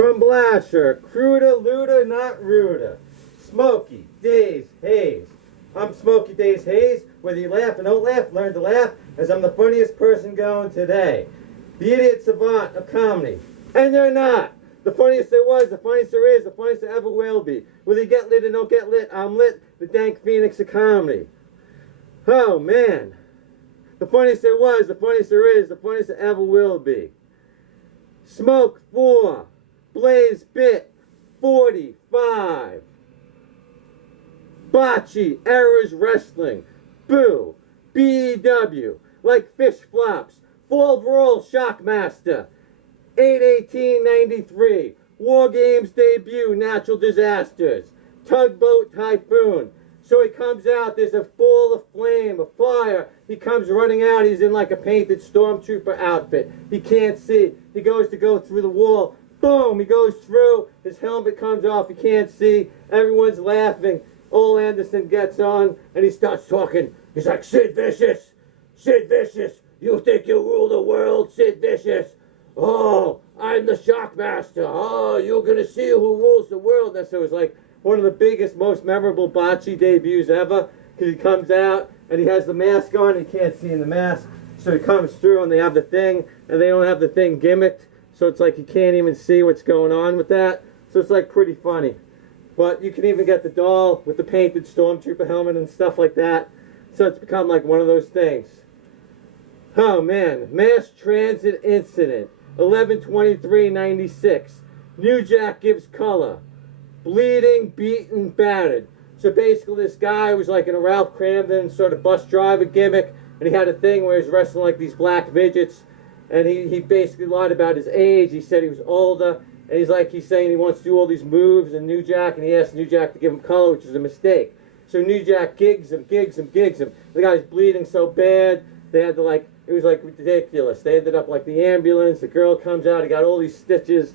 From Blasher, cruder, looter, not ruder. Smokey Daze Haze. I'm Smokey Daze Haze. Whether you laugh or don't laugh, learn to laugh, as I'm the funniest person going today. The idiot savant of comedy. And they're not. The funniest there was, the funniest there is, the funniest there ever will be. Whether you get lit or don't get lit, I'm lit. The Dank Phoenix of comedy. Oh, man. The funniest there was, the funniest there is, the funniest there ever will be. Smoke 4. Blaze Bit 45. Botchy, Errors Wrestling, Boo, BEW, Like Fish Flops, Full Roll Shockmaster, 8/18/93, War Games Debut, Natural Disasters, Tugboat Typhoon. So he comes out, there's a ball of flame, a fire. He comes running out, he's in like a painted stormtrooper outfit. He can't see. He goes to go through the wall. Boom, he goes through, his helmet comes off, he can't see. Everyone's laughing. Ole Anderson gets on and he starts talking. He's like, Sid Vicious, you think you rule the world, Sid Vicious? Oh, I'm the Shockmaster. Oh, you're going to see who rules the world. And so it was like one of the biggest, most memorable Botchy debuts ever, because he comes out and he has the mask on. He can't see in the mask. So he comes through and they have the thing, and they don't have the thing gimmicked. So it's like you can't even see what's going on with that. So it's like pretty funny. But you can even get the doll with the painted stormtrooper helmet and stuff like that. So it's become like one of those things. Oh man, mass transit incident, 11/23/96. New Jack gives color. Bleeding, beaten, battered. So basically this guy was like in a Ralph Cramden sort of bus driver gimmick, and he had a thing where he was wrestling like these black midgets, and he basically lied about his age. He said he was older. And he's saying he wants to do all these moves in New Jack, and he asked New Jack to give him color, which is a mistake. So New Jack gigs him. The guy's bleeding so bad, they had to it was like ridiculous. They ended up like the ambulance, the girl comes out, he got all these stitches.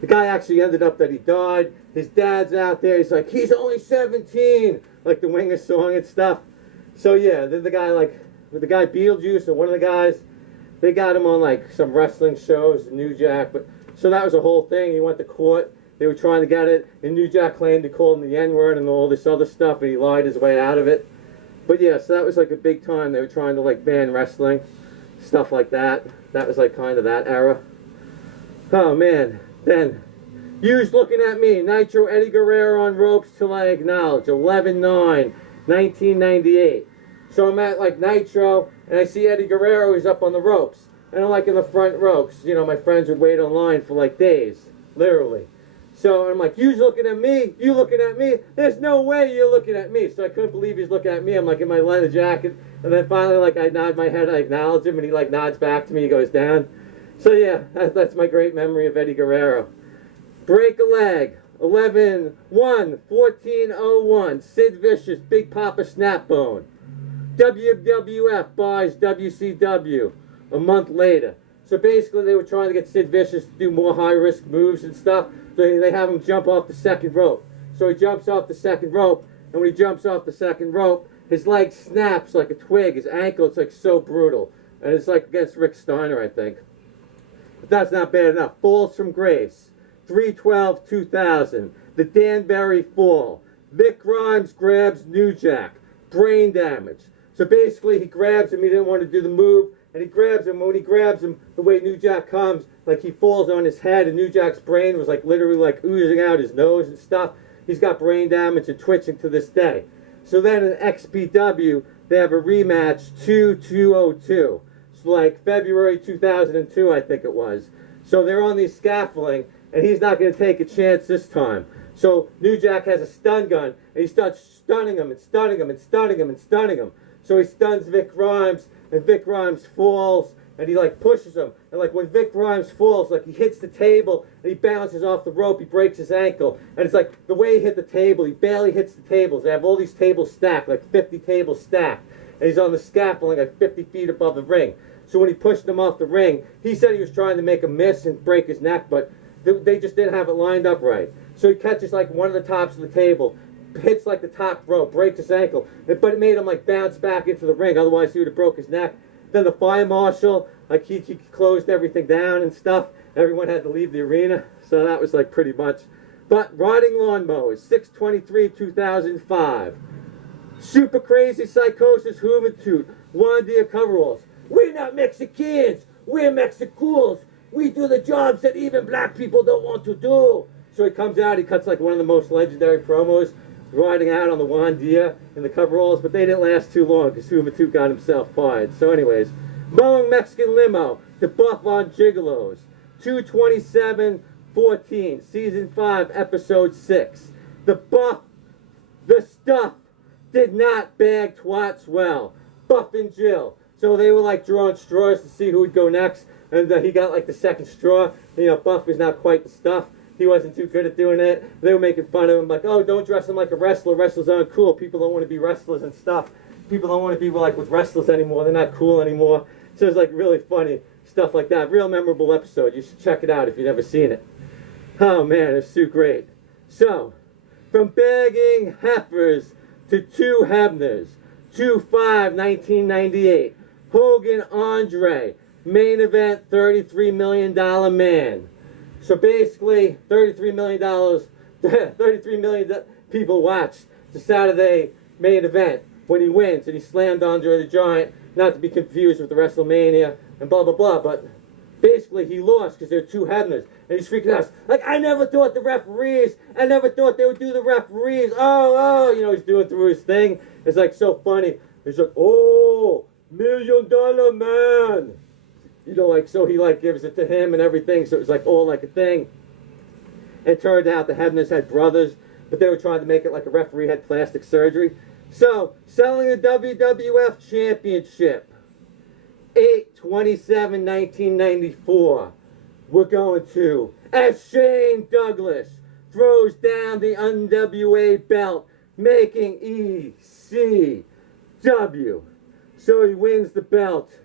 The guy actually ended up that he died. His dad's out there, he's like, he's only 17, like the Winger song and stuff. So yeah, then the guy Beetlejuice, or one of the guys, they got him on like some wrestling shows, New Jack, but so that was a whole thing. He went to court. They were trying to get it. And New Jack claimed he called him the N-word and all this other stuff, and he lied his way out of it. But yeah, so that was like a big time. They were trying to like ban wrestling, stuff like that. That was like kind of that era. Oh man. Then, You's Looking at Me. Nitro Eddie Guerrero on ropes till I acknowledge. 11/9/1998. So I'm at like Nitro, and I see Eddie Guerrero. He's up on the ropes. And I'm like in the front row, 'cause, you know, my friends would wait online for like days, literally. So I'm like, you's looking at me? You looking at me? There's no way you're looking at me. So I couldn't believe he's looking at me. I'm like in my leather jacket. And then finally, like, I nod my head, I acknowledge him, and he like nods back to me, he goes down. So yeah, that's my great memory of Eddie Guerrero. Break a Leg, 11/1/14/01. Sid Vicious, Big Papa Snapbone. WWF buys WCW. A month later. So basically they were trying to get Sid Vicious to do more high-risk moves and stuff. So they have him jump off the second rope. So he jumps off the second rope, and when he jumps off the second rope, his leg snaps like a twig. His ankle, it's like so brutal. And it's like against Rick Steiner, I think. But that's not bad enough. Falls from Grace, 3/12/2000. The Danbury Fall. Vic Grimes grabs New Jack. Brain damage. So basically he grabs him, he didn't want to do the move, and he grabs him. When he grabs him, the way New Jack comes, like he falls on his head, and New Jack's brain was like literally like oozing out his nose and stuff. He's got brain damage and twitching to this day. So then in XPW, they have a rematch 2/2/02. So like February 2002, I think it was. So they're on these scaffolding, and he's not going to take a chance this time. So New Jack has a stun gun, and he starts stunning him and stunning him and stunning him and stunning him. So he stuns Vic Grimes, and Vic Grimes falls, and he like pushes him. And like when Vic Grimes falls, like he hits the table, and he bounces off the rope, he breaks his ankle. And it's like the way he hit the table, he barely hits the tables. They have all these tables stacked, like 50 tables stacked. And he's on the scaffolding like 50 feet above the ring. So when he pushed him off the ring, he said he was trying to make a miss and break his neck, but they just didn't have it lined up right. So he catches like one of the tops of the table, hits like the top rope, breaks his ankle, but it made him like bounce back into the ring, otherwise he would have broke his neck. Then the fire marshal, like he closed everything down and stuff, everyone had to leave the arena. So that was like pretty much. But riding lawnmowers, 6/23/2005. Super crazy psychosis Juventud, Juan Dia coveralls. We're not Mexicans, we're Mexicools. We do the jobs that even black people don't want to do. So he comes out, he cuts like one of the most legendary promos, riding out on the Juan Dia in the coveralls, but they didn't last too long because Juventud got himself fired. So anyways, mowing Mexican limo, the buff on gigolos, 2/27/14, season 5, episode 6. The stuff did not bag twats well. Buff and Jill. So they were like drawing straws to see who would go next. And he got like the second straw. You know, Buff was not quite the stuff. He wasn't too good at doing it. They were making fun of him, like, oh, don't dress him like a wrestler. Wrestlers aren't cool. People don't want to be wrestlers and stuff. People don't want to be like with wrestlers anymore. They're not cool anymore. So it's like really funny stuff like that. Real memorable episode. You should check it out if you've never seen it. Oh man, it's so great. So, from bagging heifers to 2 Hebners, 2/5/1998. Hogan Andre. Main event, $33 million man. So basically, $33 million, 33 million people watched the Saturday main event when he wins and he slammed Andre the Giant, not to be confused with the WrestleMania and blah, blah, blah. But basically, he lost because there are 2 Hebners. And he's freaking out. Like, I never thought the referees, I never thought they would do the referees. Oh, you know, he's doing through his thing. It's like so funny. He's like, oh, $1 million man. You know, like, so he, like, gives it to him and everything, so it was, like, all like a thing. It turned out the Hebners had brothers, but they were trying to make it like a referee had plastic surgery. So, selling the WWF Championship, 8/27/1994. We're going to, as Shane Douglas throws down the NWA belt, making ECW. So he wins the belt,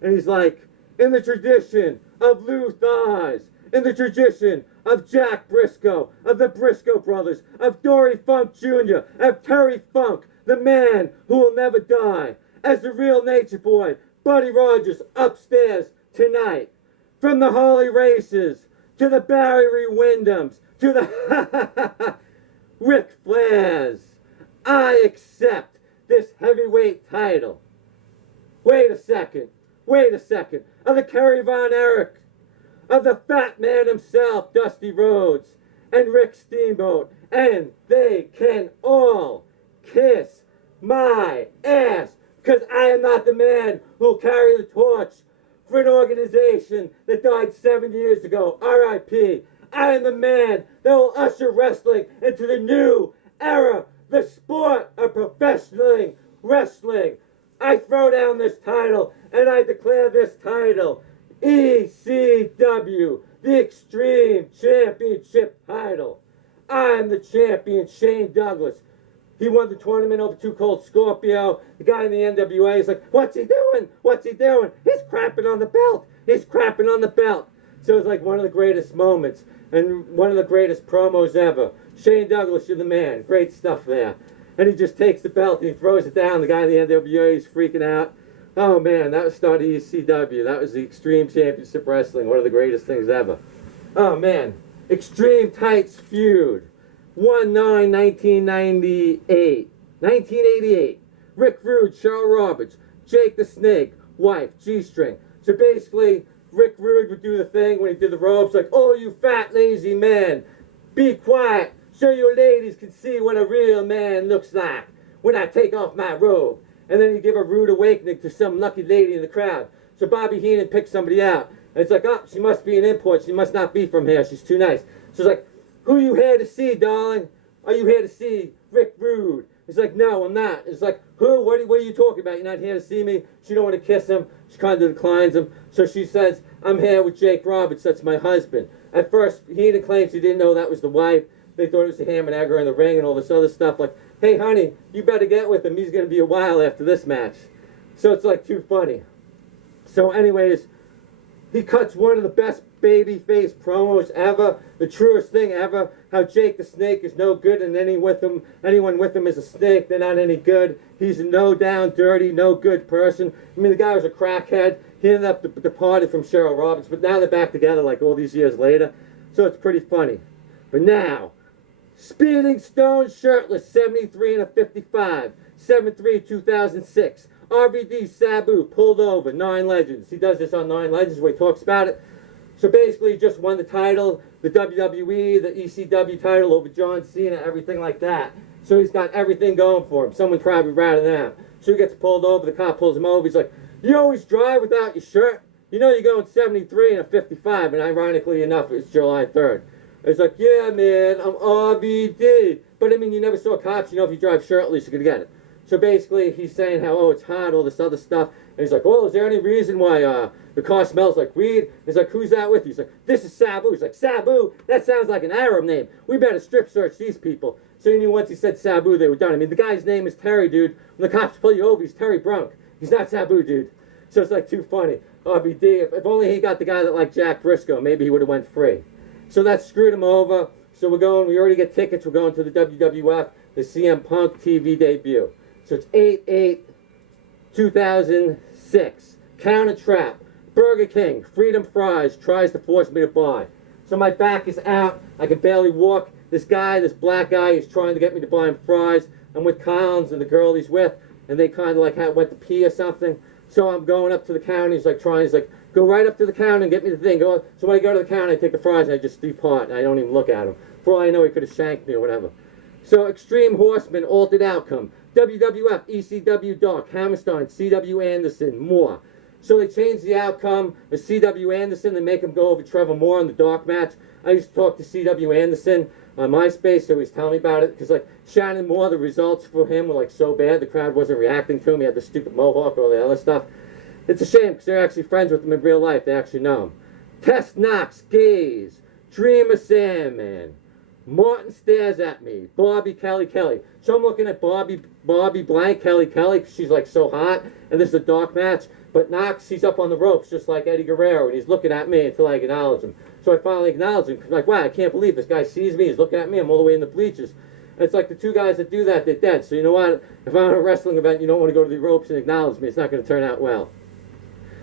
and he's like, in the tradition of Lou Thighs, in the tradition of Jack Briscoe, of the Briscoe brothers, of Dory Funk Jr., of Terry Funk, the man who will never die, as the real Nature Boy, Buddy Rogers, upstairs tonight. From the Harley Races, to the Barry Windhams, to the Ric Flairs, I accept this heavyweight title. Wait a second. Of the Kerry Von Erich, of the fat man himself, Dusty Rhodes, and Rick Steamboat, and they can all kiss my ass, because I am not the man who'll carry the torch for an organization that died 7 years ago, R.I.P. I am the man that will usher wrestling into the new era, the sport of professional wrestling. I throw down this title, and I declare this title ECW, the Extreme Championship title. I am the champion, Shane Douglas. He won the tournament over Too Cold Scorpio. The guy in the NWA is like, what's he doing? He's crapping on the belt. So it's like one of the greatest moments and one of the greatest promos ever. Shane Douglas, you're the man. Great stuff there. And he just takes the belt and he throws it down. The guy in the NWA is freaking out. Oh man, that was started ECW. That was the Extreme Championship Wrestling. One of the greatest things ever. Oh man. Extreme Tights Feud. 1/9/1998. 1988. Rick Rude, Cheryl Roberts, Jake the Snake, wife, G-string. So basically, Rick Rude would do the thing when he did the ropes, like, oh, you fat, lazy man, be quiet so your ladies can see what a real man looks like when I take off my robe. And then he'd give a rude awakening to some lucky lady in the crowd. So Bobby Heenan picked somebody out. And it's like, oh, she must be an import. She must not be from here. She's too nice. So it's like, who are you here to see, darling? Are you here to see Rick Rude? He's like, no, I'm not. It's like, who? What are you talking about? You're not here to see me? She don't want to kiss him. She kind of declines him. So she says, I'm here with Jake Roberts. That's my husband. At first, Heenan claims he didn't know that was the wife. They thought it was the ham and egger in the ring and all this other stuff. Like, hey, honey, you better get with him. He's going to be a while after this match. So it's like too funny. So anyways, he cuts one of the best babyface promos ever, the truest thing ever. How Jake the Snake is no good, and anyone with him is a snake. They're not any good. He's a no down, dirty, no good person. I mean, the guy was a crackhead. He ended up departed from Cheryl Roberts, but now they're back together like all these years later. So it's pretty funny. But now, Speeding Stone Shirtless, 73 and a 55, 7/3/2006. RVD Sabu pulled over, 9 Legends. He does this on 9 Legends where he talks about it. So basically he just won the title, the WWE, the ECW title over John Cena, everything like that. So he's got everything going for him. Someone probably ratted him out. So he gets pulled over, the cop pulls him over, he's like, you always drive without your shirt? You know you're going 73 and a 55, and ironically enough, it's July 3rd. It's like, yeah man, I'm RVD. But I mean, you never saw cops, you know if you drive shirtless, you're gonna get it. So basically, he's saying how, oh, it's hot, all this other stuff. And he's like, well, is there any reason why the car smells like weed? He's like, who's that with you? He's like, this is Sabu. He's like, Sabu? That sounds like an Arab name. We better strip search these people. So you knew once he said Sabu, they were done. I mean, the guy's name is Terry, dude. When the cops pull you over, he's Terry Brunk. He's not Sabu, dude. So it's like too funny. RBD, if only he got the guy that liked Jack Briscoe, maybe he would have went free. So that screwed him over. So we already get tickets. We're going to the WWF, the CM Punk TV debut. So it's 8/8/2006. Counter Trap. Burger King. Freedom Fries tries to force me to buy. So my back is out. I can barely walk. This guy, this black guy, is trying to get me to buy him fries. I'm with Collins and the girl he's with, and they kind of like went to pee or something. So I'm going up to the counter. He's like, go right up to the counter and get me the thing. So when I go to the counter, I take the fries and I just depart, and I don't even look at him. For all I know, he could have shanked me or whatever. So Extreme Horseman, Altered Outcome. WWF, ECW Dark, Hammerstein, C.W. Anderson, more. So they changed the outcome of C.W. Anderson. They make him go over Trevor Moore in the dark match. I used to talk to C.W. Anderson on MySpace, so he's telling me about it. Because, like, Shannon Moore, the results for him were, like, so bad. The crowd wasn't reacting to him. He had the stupid mohawk, all the other stuff. It's a shame, because they're actually friends with him in real life. They actually know him. Test Knox, Gaze, Dreamer Sandman. Martin Stares at Me, Bobby Kelly. So I'm looking at Bobby blank Kelly, because she's like so hot, and this is a dark match. But Knox, he's up on the ropes just like Eddie Guerrero, and he's looking at me until I acknowledge him. So I finally acknowledge him. I'm like, wow, I can't believe this guy sees me. He's looking at me. I'm all the way in the bleachers. And it's like the two guys that do that, they're dead. So you know what? If I'm at a wrestling event, you don't want to go to the ropes and acknowledge me. It's not going to turn out well.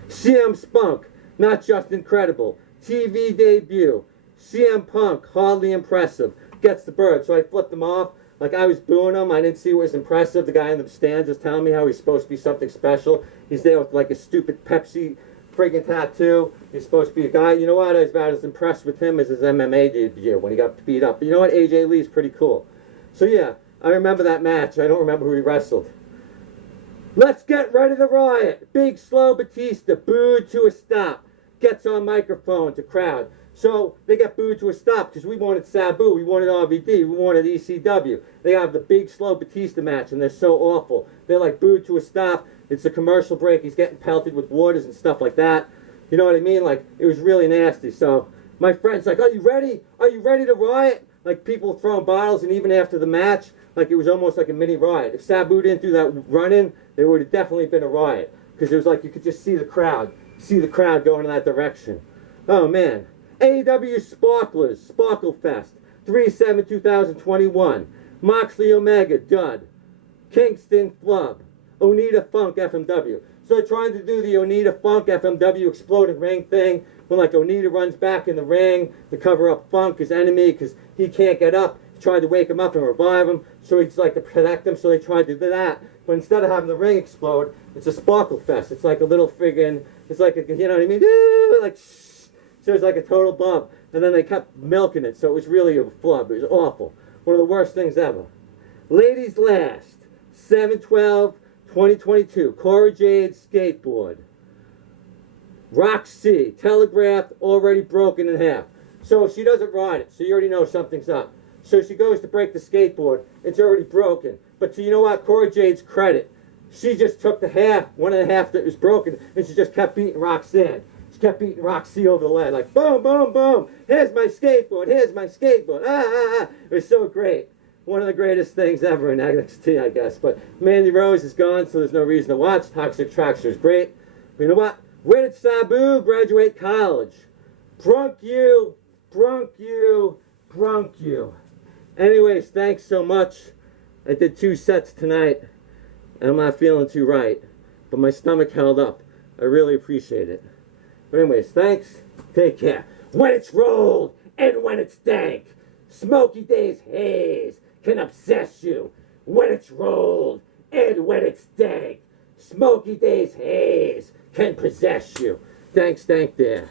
CM Spunk, Not Just Incredible, TV debut. CM Punk, hardly impressive, gets the bird. So I flipped him off. Like I was booing him. I didn't see what was impressive. The guy in the stands is telling me how he's supposed to be something special. He's there with like a stupid Pepsi friggin' tattoo. He's supposed to be a guy. You know what? I was about as impressed with him as his MMA debut when he got beat up. But you know what? AJ Lee's pretty cool. So yeah, I remember that match. I don't remember who he wrestled. Let's get ready to riot. Big Slow Batista, booed to a stop. Gets on microphone to crowd. So they got booed to a stop because we wanted Sabu, we wanted RVD, we wanted ECW. They have the Big Slow Batista match and they're so awful. They're like booed to a stop. It's a commercial break. He's getting pelted with waters and stuff like that. You know what I mean? Like, it was really nasty. So my friend's like, are you ready? Are you ready to riot? Like people throwing bottles, and even after the match, like it was almost like a mini riot. If Sabu didn't do that run-in, there would have definitely been a riot. Because it was like you could just see the crowd going in that direction. Oh man. AEW Sparklers, Sparkle Fest, 3/7/2021. Moxley Omega, dud. Kingston Flub. Onita Funk, FMW. So they're trying to do the Onita Funk, FMW exploding ring thing, when like Onita runs back in the ring to cover up Funk, his enemy, because he can't get up. He tried to wake him up and revive him, so he's like to protect him, so they tried to do that. But instead of having the ring explode, it's a Sparkle Fest. It's like a little friggin', it's like a, you know what I mean? Like, so it was like a total bump. And then they kept milking it, so it was really a flub. It was awful. One of the worst things ever. Ladies last. 7/12/2022. Cora Jade skateboard. Roxy. Telegraphed, already broken in half. So she doesn't ride it, so you already know something's up. So she goes to break the skateboard. It's already broken. But you know what? Cora Jade's credit. She just took the half, one and a half that was broken, and she just kept beating Roxanne. Kept beating Roxy over the lead, like boom, boom, boom. Here's my skateboard. Here's my skateboard. It was so great. One of the greatest things ever in NXT, I guess. But Mandy Rose is gone, so there's no reason to watch. Toxic Attraction is great. But you know what? Where did Sabu graduate college? Brunk you, brunk you, brunk you. Anyways, thanks so much. I did 2 sets tonight, and I'm not feeling too right, but my stomach held up. I really appreciate it. But anyways, thanks. Take care. When it's rolled and when it's dank, Smokey Daze Haze can obsess you. When it's rolled and when it's dank, Smokey Daze Haze can possess you. Thanks, Dank there.